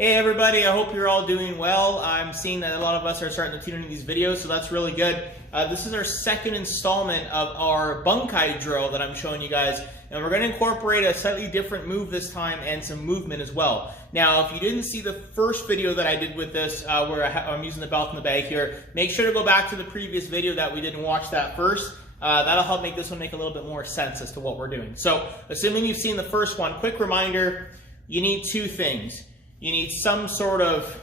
Hey everybody, I hope you're all doing well. I'm seeing that a lot of us are starting to tune into these videos, so that's really good. This is our second installment of our Bunkai drill that I'm showing you guys, and we're going to incorporate a slightly different move this time and some movement as well. Now, if you didn't see the first video that I did with this, where I'm using the belt in the bag here, make sure to go back to the previous video that we did and watch that first. That'll help make this one make a little bit more sense as to what we're doing. So, assuming you've seen the first one, quick reminder, you need two things. You need some sort of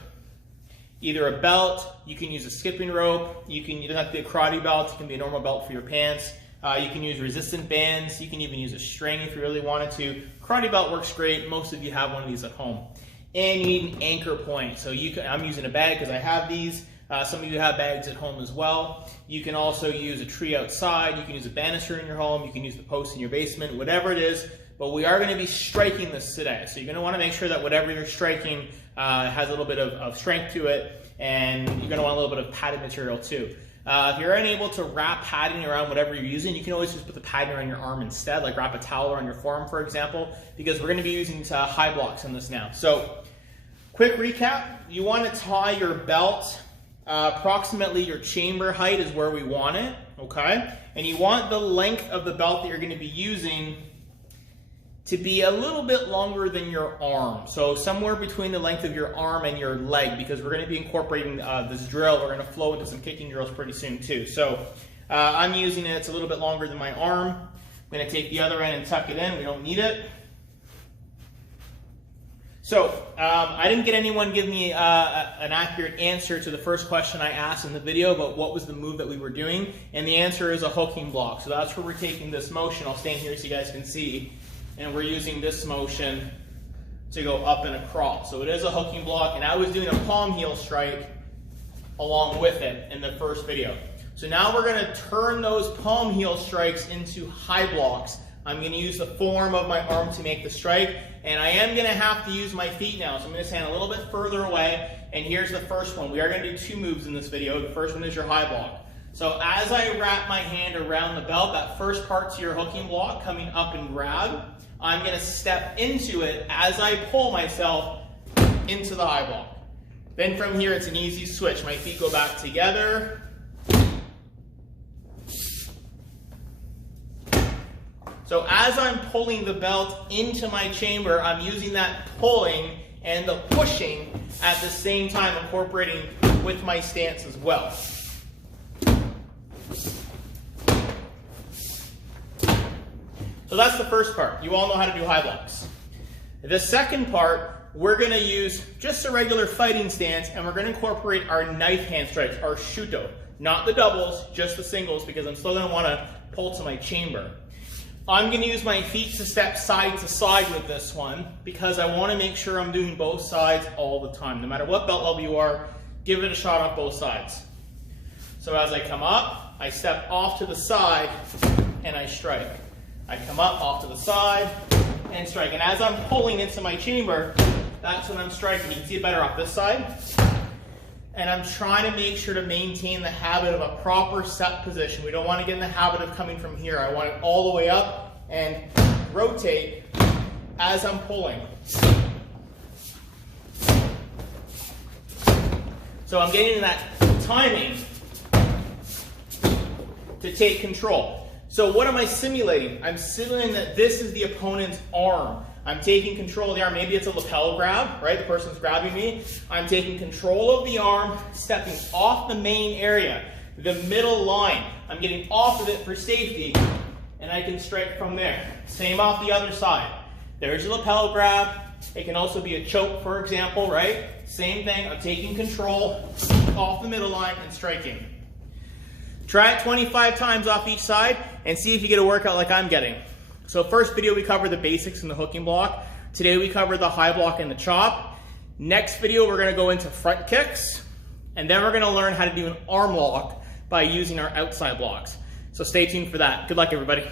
either a belt, you can use a skipping rope, you don't have to be a karate belt, it can be a normal belt for your pants. You can use resistant bands, you can even use a string if you really wanted to. Karate belt works great, most of you have one of these at home. And you need an anchor point. So I'm using a bag because I have these. Some of you have bags at home as well. You can also use a tree outside, you can use a banister in your home, you can use the post in your basement, whatever it is. But we are going to be striking this today. So you're going to want to make sure that whatever you're striking has a little bit of strength to it, and you're going to want a little bit of padded material too. If you're unable to wrap padding around whatever you're using, you can always just put the padding around your arm instead, like wrap a towel around your forearm, for example, because we're going to be using high blocks in this now. So quick recap, you want to tie your belt approximately your chamber height is where we want it, okay? And you want the length of the belt that you're going to be using to be a little bit longer than your arm. So somewhere between the length of your arm and your leg, because we're going to be incorporating this drill. We're going to flow into some kicking drills pretty soon too. So I'm using it, it's a little bit longer than my arm. I'm going to take the other end and tuck it in, we don't need it. So I didn't get anyone give me an accurate answer to the first question I asked in the video about what was the move that we were doing, and the answer is a hooking block. So that's where we're taking this motion. I'll stand here so you guys can see. And we're using this motion to go up and across. So it is a hooking block, and I was doing a palm heel strike along with it in the first video. So now we're going to turn those palm heel strikes into high blocks. I'm going to use the forearm of my arm to make the strike, and I am going to have to use my feet now. So I'm going to stand a little bit further away, and here's the first one. We are going to do two moves in this video. The first one is your high block. So as I wrap my hand around the belt, that first part to your hooking block, coming up and grab, I'm going to step into it as I pull myself into the high block. Then from here, it's an easy switch. My feet go back together. So as I'm pulling the belt into my chamber, I'm using that pulling and the pushing at the same time, incorporating with my stance as well. So that's the first part. You all know how to do high blocks. The second part, we're going to use just a regular fighting stance, and we're going to incorporate our knife hand strikes, our shuto. Not the doubles, just the singles, because I'm still going to want to pull to my chamber. I'm going to use my feet to step side to side with this one, because I want to make sure I'm doing both sides all the time. No matter what belt level you are, give it a shot off both sides. So as I come up, I step off to the side, and I strike. I come up off to the side and strike. And as I'm pulling into my chamber, that's when I'm striking. You can see it better off this side. And I'm trying to make sure to maintain the habit of a proper set position. We don't want to get in the habit of coming from here. I want it all the way up and rotate as I'm pulling. So I'm getting that timing to take control. So what am I simulating? I'm simulating that this is the opponent's arm. I'm taking control of the arm. Maybe it's a lapel grab, right? The person's grabbing me. I'm taking control of the arm, stepping off the main area, the middle line. I'm getting off of it for safety, and I can strike from there. Same off the other side. There's a lapel grab. It can also be a choke, for example, right? Same thing. I'm taking control off the middle line and striking. Try it 25 times off each side and see if you get a workout like I'm getting. So first video we covered the basics in the hooking block. Today we covered the high block and the chop. Next video we're going to go into front kicks, and then we're going to learn how to do an arm lock by using our outside blocks. So stay tuned for that. Good luck everybody.